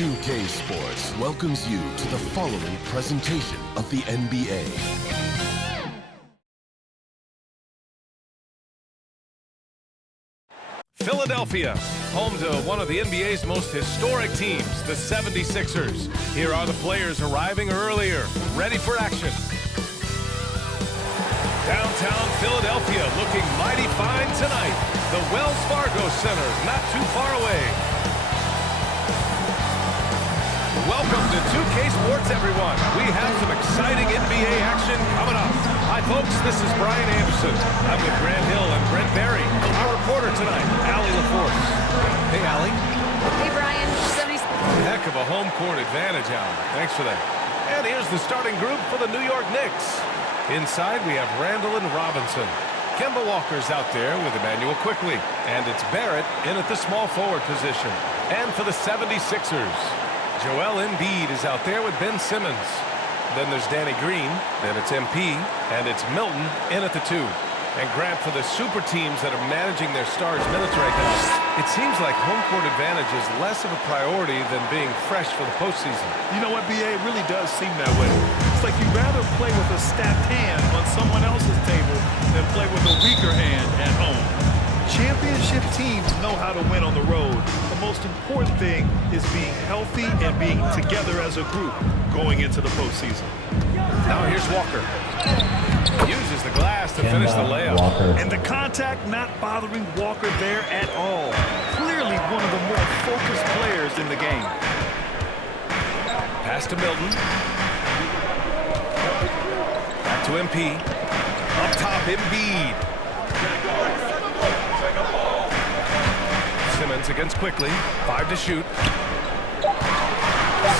2K Sports welcomes you to the following presentation of the NBA. Philadelphia, home to one of the NBA's most historic teams, the 76ers. Here are the players arriving earlier, ready for action. Downtown Philadelphia looking mighty fine tonight. The Wells Fargo Center, not too far away. Welcome to 2K Sports, everyone. We have some exciting NBA action coming up. Hi, folks. This is Brian Anderson. I'm with Grant Hill and Brent Barry. Our reporter tonight, Allie LaForce. Hey, Allie. Hey, Brian. 70. Heck of a home court advantage, Allie. Thanks for that. And here's the starting group for the New York Knicks. Inside, we have Randall and Robinson. Kemba Walker's out there with Emmanuel Quickly. And it's Barrett in at the small forward position. And for the 76ers, Joel Embiid is out there with Ben Simmons. Then there's Danny Green. Then it's MP. And it's Milton in at the 2. And Grant, for the super teams that are managing their stars' minutes right now, it seems like home court advantage is less of a priority than being fresh for the postseason. You know what, BA? It really does seem that way. It's like you'd rather play with a stacked hand on someone else's table than play with a weaker hand at home. Championship teams know how to win on the road. The most important thing is being healthy and being together as a group going into the postseason. Now here's Walker. Uses the glass to finish the layup. And the contact not bothering Walker there at all. Clearly one of the more focused players in the game. Pass to Milton. Back to MP. Up top, Embiid. Simmons against Quickly. 5 to shoot.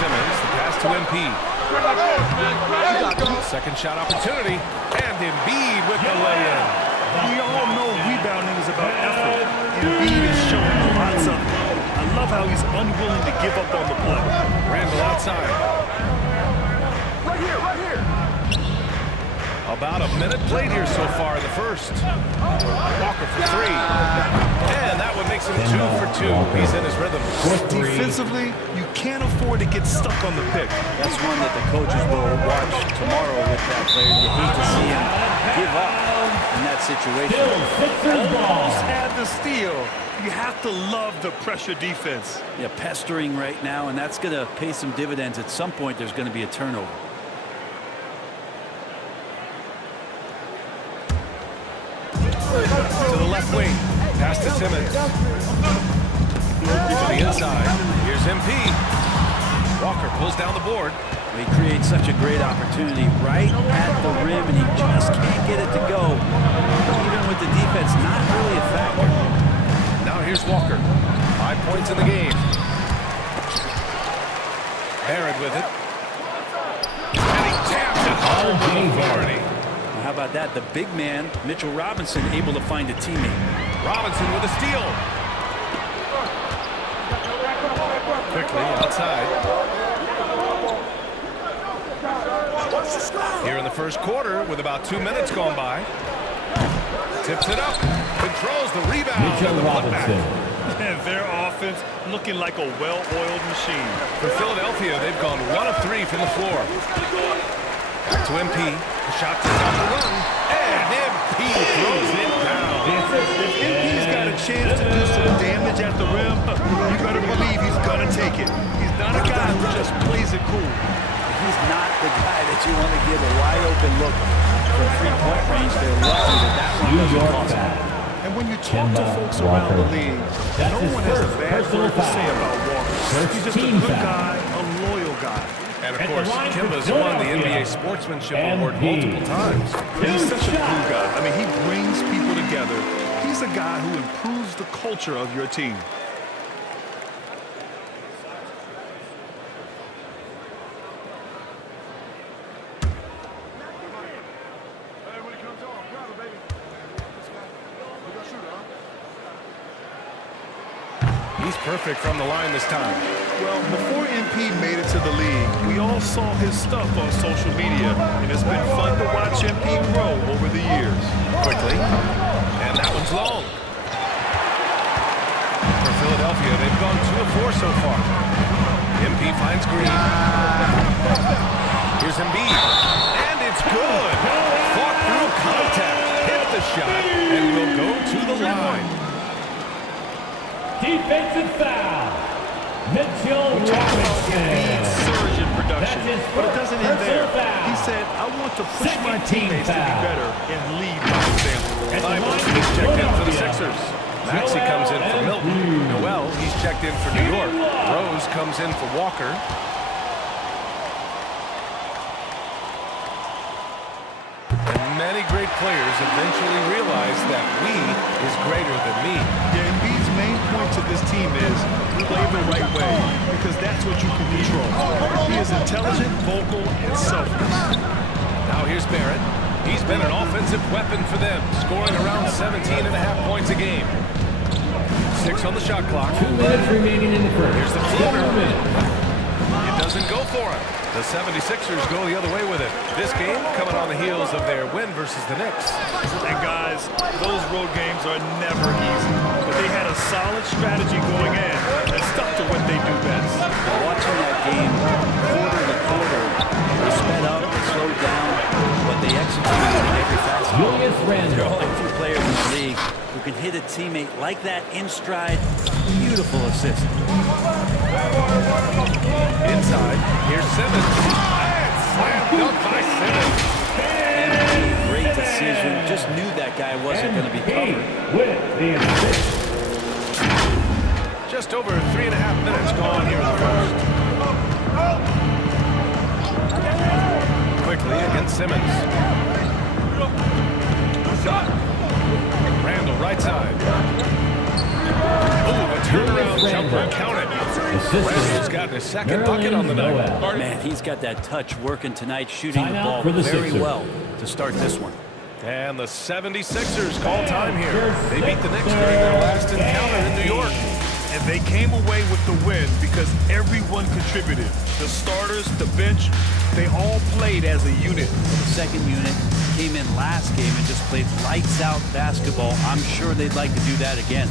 Simmons, the pass to MP. Second shot opportunity. And Embiid with the lay-in. We all know rebounding is about effort. Embiid is showing lots of it. I love how he's unwilling to give up on the play. Randall outside. Right here. About a minute played here so far in the first. Walker for 3. And that one makes him 2 for 2. He's in his rhythm. Defensively, you can't afford to get stuck on the pick. That's one that the coaches will watch tomorrow with that player. You hate to see him give up in that situation. Almost had the steal. You have to love the pressure defense. Yeah, pestering right now, and that's going to pay some dividends. At some point, there's going to be a turnover. To the left wing. Pass to Simmons. To the inside. Here's MP. Walker pulls down the board. He creates such a great opportunity right at the rim, and he just can't get it to go. Even with the defense, not really a factor. Now here's Walker. 5 points in the game. Barrett with it. And he taps it home with authority. How about that? The big man, Mitchell Robinson, able to find a teammate. Robinson with a steal. Quickly outside. Here in the first quarter with about 2 minutes gone by. Tips it up. Controls the rebound. Mitchell Robinson. And their offense looking like a well-oiled machine. For Philadelphia, they've gone 1 of 3 from the floor. Back to MP. The shot is on the run. And MP throws it down. If MP's got a chance to do some damage at the rim, you better believe he's going to take it. He's not a guy who just plays it cool. He's not the guy that you want to give a wide-open look from three-point range. They're lucky that one doesn't cost them. And when you talk to folks around the league, no one has a bad word to say about Walker. He's just a good guy, a loyal guy. And of course, Kemba's won the NBA Sportsmanship Award multiple times. He's such a cool guy. I mean, he brings people together. He's a guy who improves the culture of your team. He's perfect from the line this time. Well, before MP made it to the league, we all saw his stuff on social media, and it's been fun to watch MP grow over the years. Quickly. And that one's long. For Philadelphia, they've gone 2 of 4 so far. MP screen. Here's Embiid. And it's good. Fought through contact. Hit the shot. And will go to the line. Defensive foul. Mitchell Robinson. Surge in production, but it doesn't end there. He said, I want to push my teammates to be better and lead by example. He's checked in for the Sixers. Maxey comes in for Milton. Noel, he's checked in for New York. Rose comes in for Walker. And many great players eventually realize that we is greater than me. Yeah, Embiid's main point to this team is play the right way, because that's what you can control. He is intelligent, vocal, and selfless. Now here's Barrett. He's been an offensive weapon for them, scoring around 17.5 points a game. 6 on the shot clock. 2 minutes remaining in the first. Here's the floater. It doesn't go for him. The 76ers go the other way with it. This game coming on the heels of their win versus the Knicks. And guys, those road games are never easy, but they had a solid strategy going in and stuck to what they do best. Watching that game quarter to quarter, they sped up, they slowed down, but they executed in every facet. Julius There are Randle. only 2 players in the league who can hit a teammate like that in stride. Beautiful assist. Inside, here's Simmons. And slam dunk by Simmons. And a great decision. Just knew that guy wasn't going to be covered. With the assist. Just over 3.5 minutes gone here in the first. Quickly against Simmons. Randall right side. Oh, a turnaround jumper. Count it. Randall's gotten his second bucket on the night. Man, he's got that touch working tonight, shooting the Timeout ball for the very Sixers. well to start this one. And the 76ers call time here. They beat the Knicks during their last encounter in New York. And they came away with the win because everyone contributed. The starters, the bench, they all played as a unit. The second unit came in last game and just played lights out basketball. I'm sure they'd like to do that again.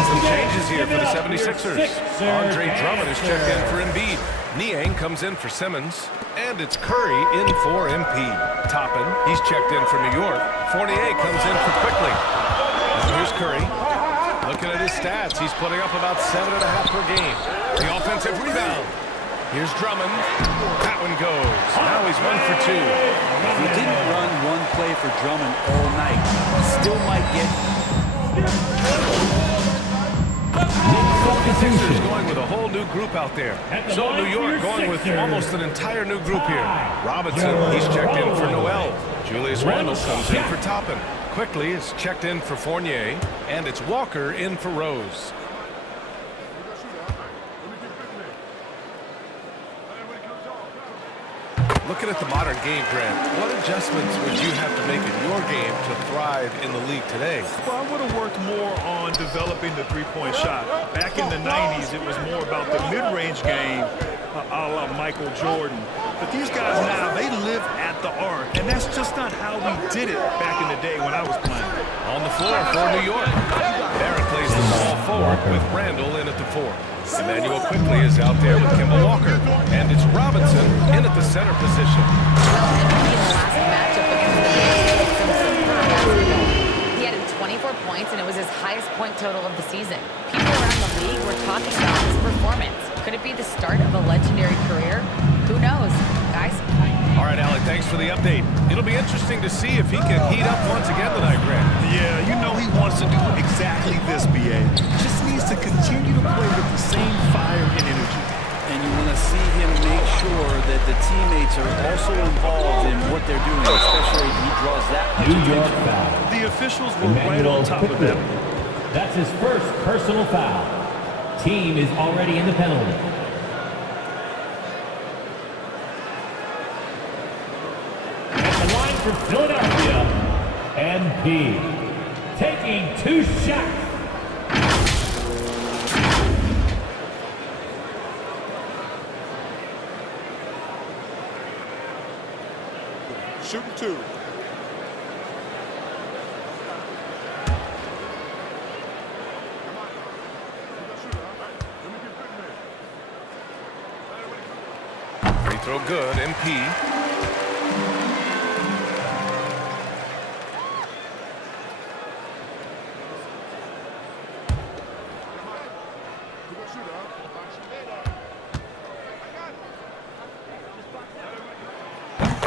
Some changes here for the 76ers. Andre Drummond is checked in for Embiid. Niang comes in for Simmons. And it's Curry in for MP. Toppin, he's checked in for New York. Fournier comes in for Quickly. And here's Curry. Looking at his stats, he's putting up about 7.5 per game. The offensive rebound. Here's Drummond. That one goes. Now he's 1 for 2. If you didn't run one play for Drummond all night, you still might get... Sixers going with a whole new group out there. So New York going with almost an entire new group here. Robinson, he's checked in for Noel. Julius Randle comes in for Toppin. Quickly, it's checked in for Fournier. And it's Walker in for Rose. Looking at the modern game, Grant, what adjustments would you have to make in your game to thrive in the league today? Well, I would have worked more on developing the three-point shot. Back in the 90s, it was more about the mid-range game, a la Michael Jordan. But these guys now, they live at the arc, and that's just not how we did it back in the day when I was playing. On the floor for New York. Barrett plays the small forward with Randall in at the 4. Emmanuel Quickly is out there with Kemba Walker. And it's Robinson in at the center position. Well, in the last matchup against the Knicks, some superb basketball. He had 24 points, and it was his highest point total of the season. People around the league were talking about his performance. Could it be the start of a legendary career? Who knows, guys? All right, Alec, thanks for the update. It'll be interesting to see if he can heat up once again tonight, Grant. Yeah, you know he wants to do exactly this, B.A. Just needs to continue to play with the same fire and energy. And you you want to see him make sure that the teammates are also involved in what they're doing, especially if he draws that much New York attention. foul. The officials were right on top of them. That's his first personal foul. Team is already in the penalty. At the line for Philadelphia, MP. Taking 2 shots. Shooting 2. Free throw good, MP.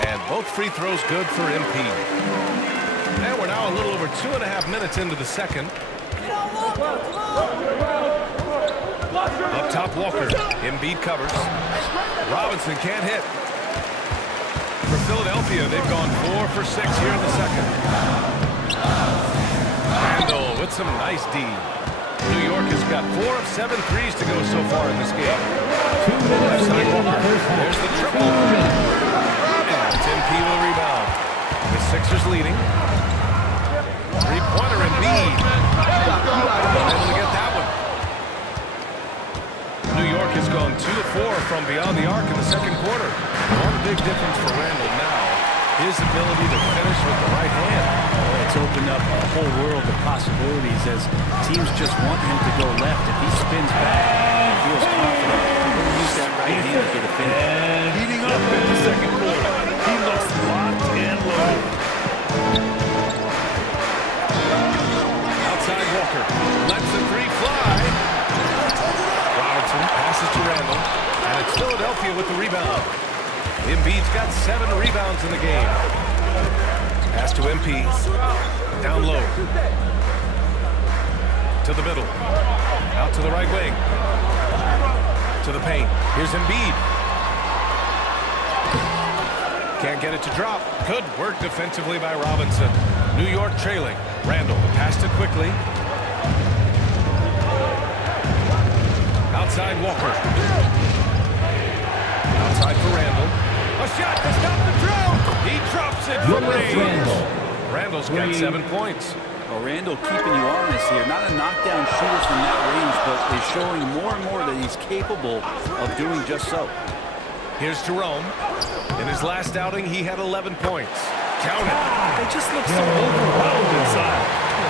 And both free throws good for MP. And we're now a little over 2.5 minutes into the second. Up top, Walker. Embiid covers. Robinson can't hit. For Philadelphia, they've gone 4 for 6 here in the second. Randall with some nice D. New York has got 4 of 7 threes to go so far in this game. 2 minutes remaining in the first half. There's the triple. And it's MP with a rebound. The Sixers leading. Three-pointer Embiid. Able to get that one. New York has gone 2 of 4 from beyond the arc in the second quarter. One big difference for Randall now, his ability to finish with the right hand. It's opened up a whole world of possibilities as teams just want him to go left. If he spins back, he feels confident. He'll use that right hand to get a finish. Heating up in the second quarter. He looks locked and loaded. Outside Walker lets the 3 fly. Robertson passes to Randall, and it's Philadelphia with the rebound. Embiid's got 7 rebounds in the game. Pass to MP. Down low. To the middle. Out to the right wing. To the paint. Here's Embiid. Can't get it to drop. Good work defensively by Robinson. New York trailing. Randall passed it quickly. Outside Walker. Outside for Randall. A shot to stop the drought. He drops it from range. Randall's got 7 points. Well, Randall keeping you honest here. Not a knockdown shooter from that range, but is showing more and more that he's capable of doing just so. Here's Jerome. In his last outing, he had 11 points. Count it. They just look so overwhelmed inside.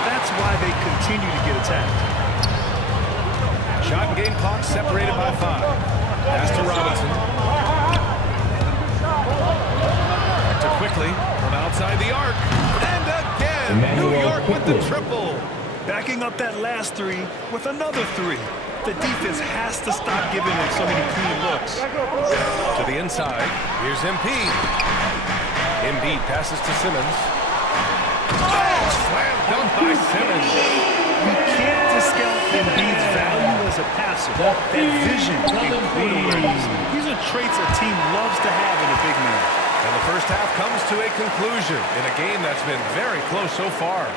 That's why they continue to get attacked. Shot and game clock separated by 5. Pass to Robinson. Back to quickly from outside the arc. And again, New York with the triple. Backing up that last 3 with another 3. The defense has to stop giving them so many clean looks. To the inside. Here's MP. Embiid passes to Simmons. Oh, slam dunk by Simmons. You can't discount Embiid's value as a passer. That vision and corner awareness. These are traits a team loves to have in a big man. And the first half comes to a conclusion in a game that's been very close so far.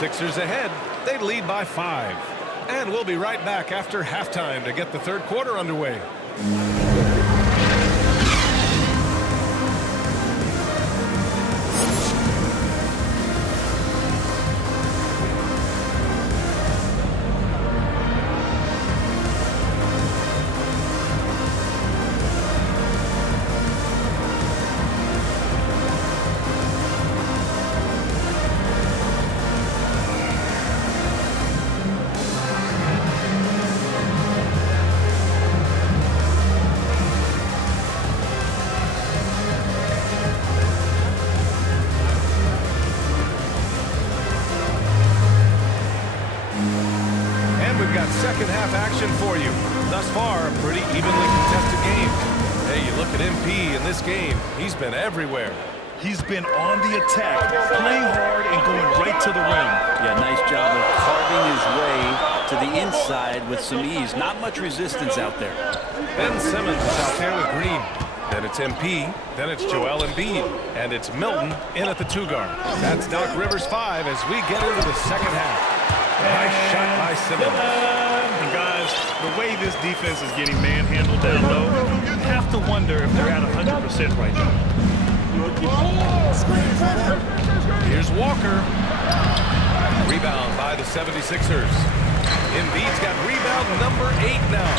Sixers ahead. They lead by 5. And we'll be right back after halftime to get the third quarter underway. Second half action for you. Thus far, a pretty evenly contested game. Hey, you look at MP in this game, he's been everywhere. He's been on the attack, playing hard and going right to the rim. Yeah, nice job of carving his way to the inside with some ease. Not much resistance out there. Ben Simmons is out there with Green. Then it's MP. Then it's Joel Embiid. And it's Milton in at the 2 guard. That's Doc Rivers 5 as we get into the second half. Nice shot by Simmons. And guys, the way this defense is getting manhandled down low, you have to wonder if they're at 100% right now. Here's Walker. Rebound by the 76ers. Embiid's got rebound number 8 now.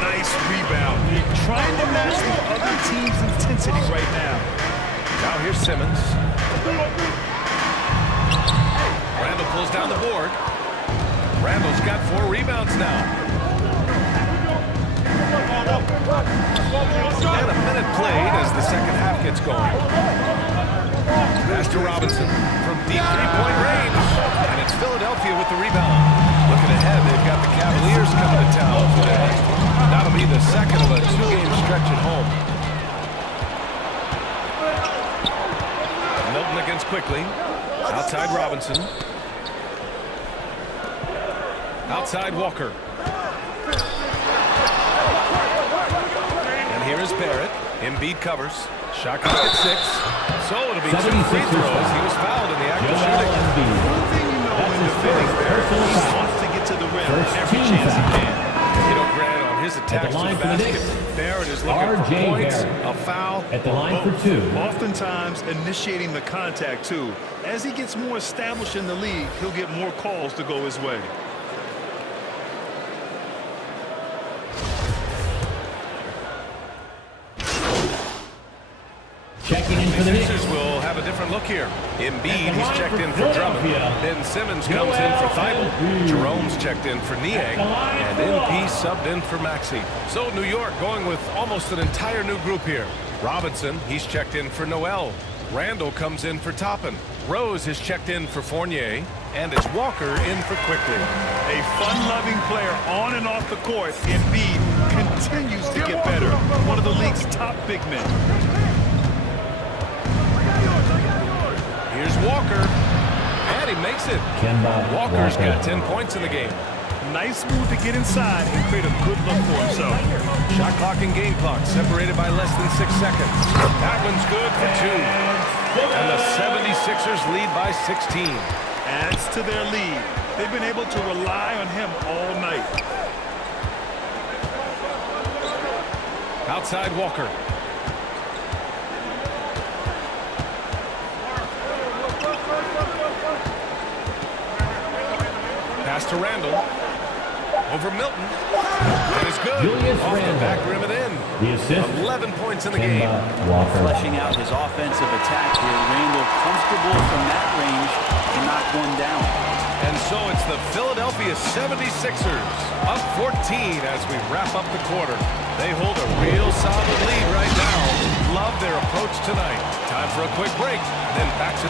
Nice rebound. Trying to match the other team's intensity right now. Now here's Simmons. Randall pulls down the board. Randall's got 4 rebounds now. And a minute played as the second half gets going. Pass to Robinson from deep 3-point range. And it's Philadelphia with the rebound. Looking ahead, they've got the Cavaliers coming to town for their next one. That'll be the second of a 2-game stretch at home. Milton against Quickly. Outside Robinson. Outside Walker. And here is Barrett. Embiid covers. Shot clock at 6. So it'll be 2 free throws. He was fouled in the act of shooting. One thing you know when defending Barrett, he wants to get to the rim every chance he can. You know, Grant, on his attacks to the basket, Barrett is looking for points, a foul. At the line for 2. Oftentimes initiating the contact too. As he gets more established in the league, he'll get more calls to go his way. Checking in for the Knicks. Sixers will have a different look here. Embiid, he's checked in for Drummond. Ben Simmons comes in for Thibault. Jerome's checked in for Niang. And MP subbed in for Maxey. So New York going with almost an entire new group here. Robinson, he's checked in for Noel. Randall comes in for Toppin. Rose is checked in for Fournier. And it's Walker in for Quickly. A fun-loving player on and off the court, Embiid continues to get better. One of the league's top big men. Here's Walker. And he makes it. Walker's got 10 points in the game. Nice move to get inside and create a good look for himself. Shot clock and game clock separated by less than 6 seconds. That one's good for 2. And the 76ers lead by 16. Adds to their lead. They've been able to rely on him all night. Outside Walker. Pass to Randall. Over Milton. And it's good. Off the back rim and in. The assist. 11 points in the game. Fleshing out his offensive attack here. Randall comfortable from that range to knock one down. And so it's the Philadelphia 76ers up 14 as we wrap up the quarter. They hold a real solid lead right now. Love their approach tonight. Time for a quick break. Then back to...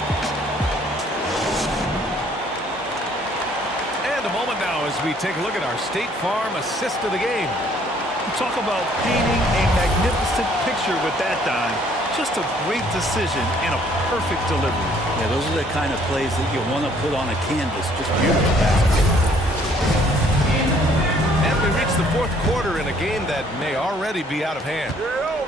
And a moment now as we take a look at our State Farm assist of the game. You talk about painting a magnificent picture with that dime. Just a great decision and a perfect delivery. Yeah, those are the kind of plays that you want to put on a canvas. Just beautiful basketball. And we reach the 4th quarter in a game that may already be out of hand.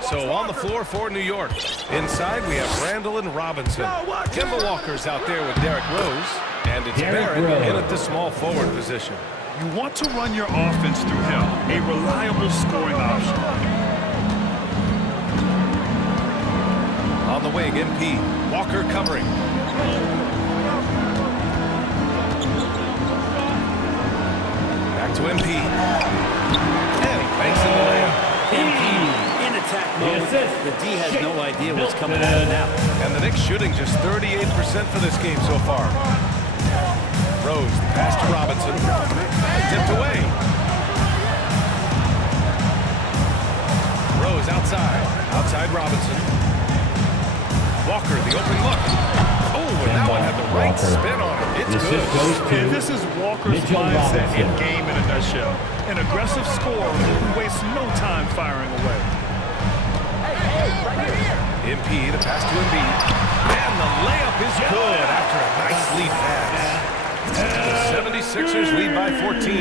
So on the floor for New York. Inside we have Randall and Robinson. Kemba Walker's out there with Derrick Rose. And it's Barrett in at the small forward position. You want to run your offense through him. A reliable scoring option. On the wing, MP. Walker covering. Back to MP. And he banks in the layup. MP in attack mode. The D has no idea what's coming at him now. And the Knicks shooting just 38% for this game so far. Rose, the pass to Robinson. Tipped away. Rose outside. Outside Robinson. Walker, the open look. Oh, and that one had the right spin on it. It's good. And this is Walker's mindset in game in a nutshell. An aggressive scorer who wastes no time firing away. MP, the pass to Embiid. 76ers lead by 14.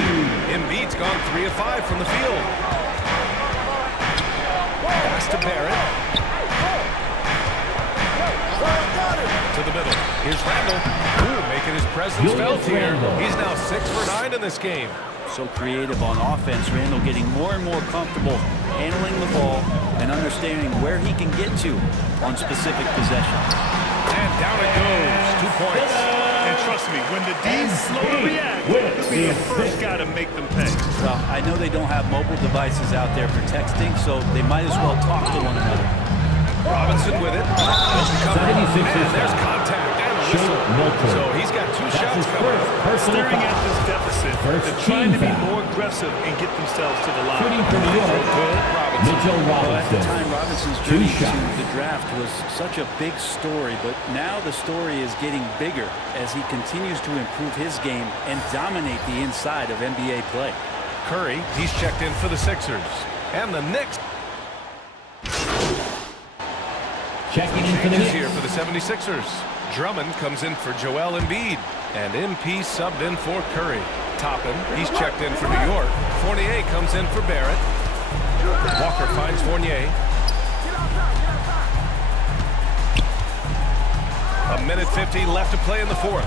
Embiid's gone 3 of 5 from the field. Pass to Barrett. To the middle. Here's Randall. Ooh, making his presence felt here. He's now 6 for 9 in this game. So creative on offense. Randall getting more and more comfortable handling the ball and understanding where he can get to on specific possessions. And down it goes. 2 points. And trust me, when the D's slow to react, he'll be the first guy to make them pay. Well, I know they don't have mobile devices out there for texting, so they might as well talk to one another. Robinson with it. And there's contact and a whistle. So he's got 2 shots coming. Staring at this deficit, they're trying to be more aggressive and get themselves to the line. Shooting for New York, Mitchell Well, at the Robinson. time, Robinson's journey to the draft was such a big story, but now the story is getting bigger as he continues to improve his game and dominate the inside of NBA play. Curry, he's checked in for the Sixers. And the Knicks Checking in for the changes Knicks. here for the 76ers. Drummond comes in for Joel Embiid. And MP subbed in for Curry. Toppin, he's checked in for New York. Fournier comes in for Barrett. Walker finds Fournier. A minute 50 left to play in the fourth.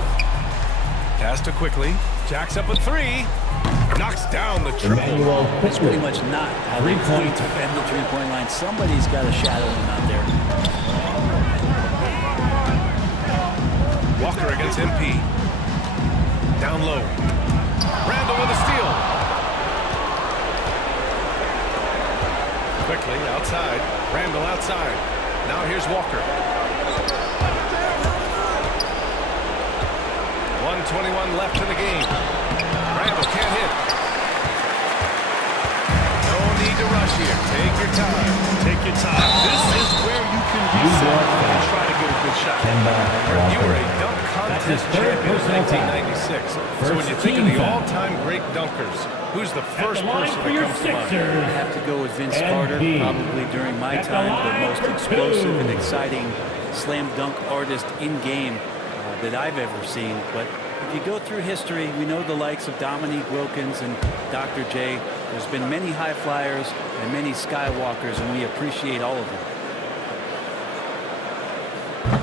Pass to quickly. Jacks up a 3. Knocks down the triple. That's pretty much not how they defend the three-point line. Somebody's got to shadow him out there. Walker against MP. Down low. Randall with a steal. Quickly outside. Randall outside. Now here's Walker. 1:21 left in the game. Randall can't hit. No need to rush here. Take your time. Take your time. This is where you can reset and try to get a good shot. You were a dunk contest champion in 1996. So when you think of the all-time great dunkers, who's the first person that comes to mind? I have to go with Vince Carter, probably during my time, the most explosive and exciting slam dunk artist in game that I've ever seen. But if you go through history, we know the likes of Dominique Wilkins and Dr. J. There's been many high flyers and many skywalkers, and we appreciate all of them.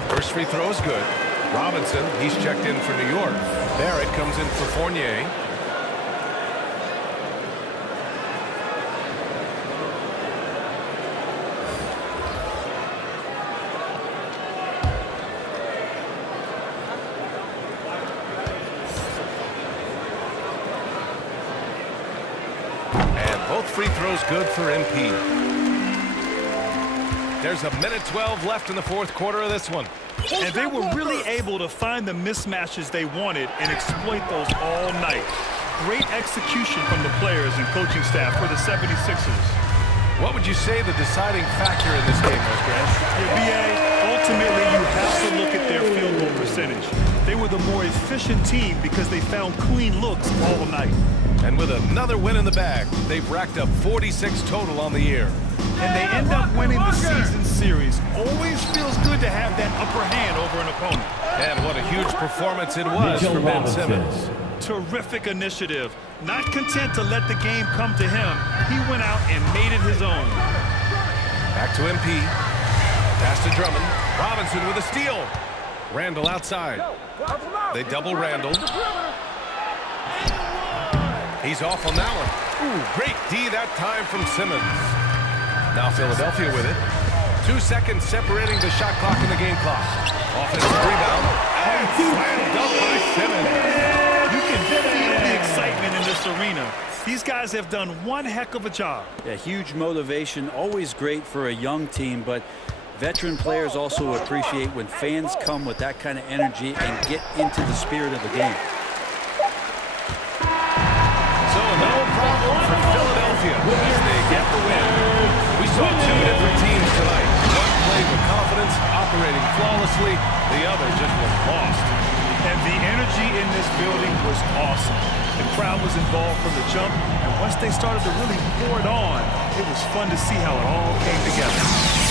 First free throw is good. Robinson, he's checked in for New York. Barrett comes in for Fournier. And both free throws good for MP. There's a minute 12 left in the fourth quarter of this one. And they were really able to find the mismatches they wanted and exploit those all night. Great execution from the players and coaching staff for the 76ers. What would you say the deciding factor in this game was, Grant? BA, ultimately you have to look at their field goal percentage. They were the more efficient team because they found clean looks all night. And with another win in the bag, they've racked up 46 total on the year. And they end up winning the season series. Always feels good to have that upper hand over an opponent. And what a huge performance it was for Ben Simmons. Terrific initiative. Not content to let the game come to him, he went out and made it his own. Back to MP. Pass to Drummond. Robinson with a steal. Randall outside. They double Randall. He's off on that one. Ooh, great D that time from Simmons. Now Philadelphia with it. 2 seconds separating the shot clock and the game clock. Offensive rebound. And slammed up by Simmons. You can feel the excitement in this arena. These guys have done one heck of a job. Yeah, huge motivation, always great for a young team, but veteran players also appreciate when fans come with that kind of energy and get into the spirit of the game. So no problem for Philadelphia as they get the win. We saw 2 different teams tonight. One played with confidence, operating flawlessly. The other just was lost. And the energy in this building was awesome. The crowd was involved from the jump, and once they started to really pour it on, it was fun to see how it all came together.